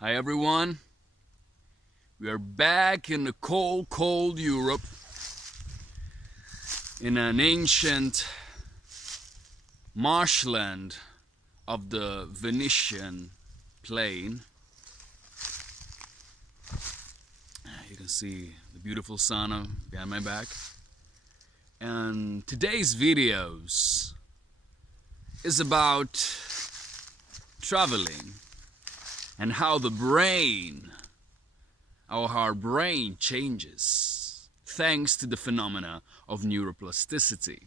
Hi everyone, we are back in the cold Europe, in an ancient marshland of the Venetian plain. You can see the beautiful sauna behind my back. And today's videos is about traveling and how our brain changes thanks to the phenomena of neuroplasticity.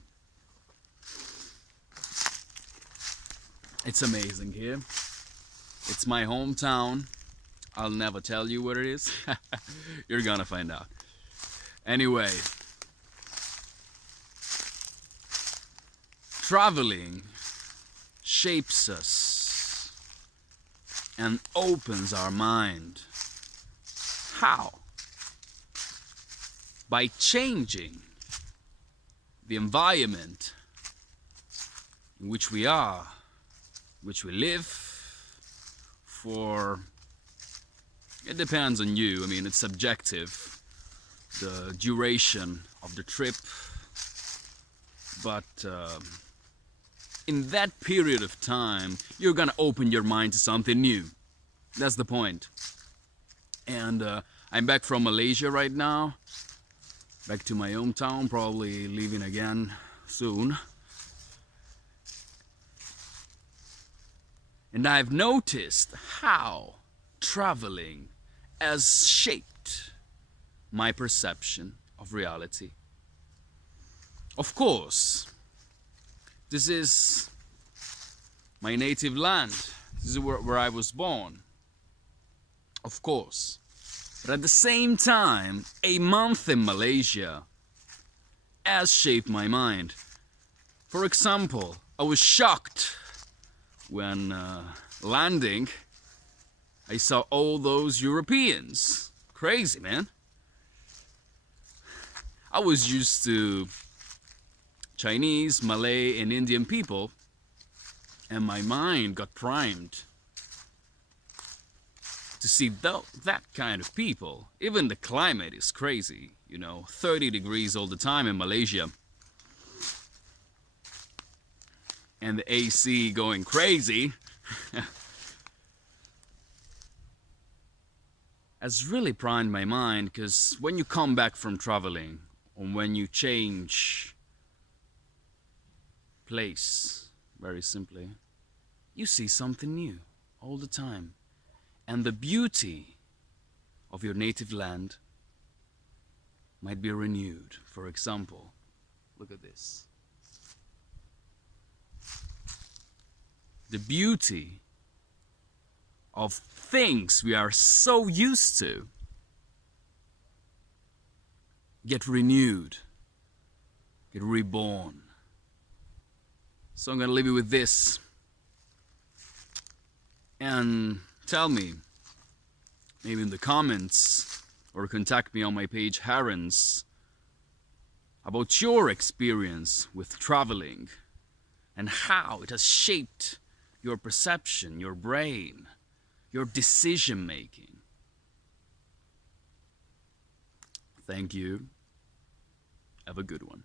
It's amazing here. It's my hometown. I'll never tell you what it is. You're gonna find out. Anyway, traveling shapes us and opens our mind. How? By changing the environment in which we are, which we live for. It depends on you. I mean, it's subjective, the duration of the trip, but in that period of time, you're gonna open your mind to something new. That's the point. And I'm back from Malaysia right now, back to my hometown, probably leaving again soon. And I've noticed how traveling has shaped my perception of reality. Of course, this is my native land. This is where I was born. Of course. But at the same time, a month in Malaysia has shaped my mind. For example, I was shocked when landing, I saw all those Europeans. Crazy, man. I was used to Chinese, Malay, and Indian people, and my mind got primed to see that kind of people. Even the climate is crazy, 30 degrees all the time in Malaysia. And the AC going crazy. Has really primed my mind, because when you come back from traveling, or when you change place, very simply, you see something new all the time. And the beauty of your native land might be renewed. For example, look at this. The beauty of things we are so used to get renewed, get reborn. So I'm gonna leave you with this. And tell me, maybe in the comments, or contact me on my page Herons, about your experience with traveling and how it has shaped your perception, your brain, your decision making. Thank you. Have a good one.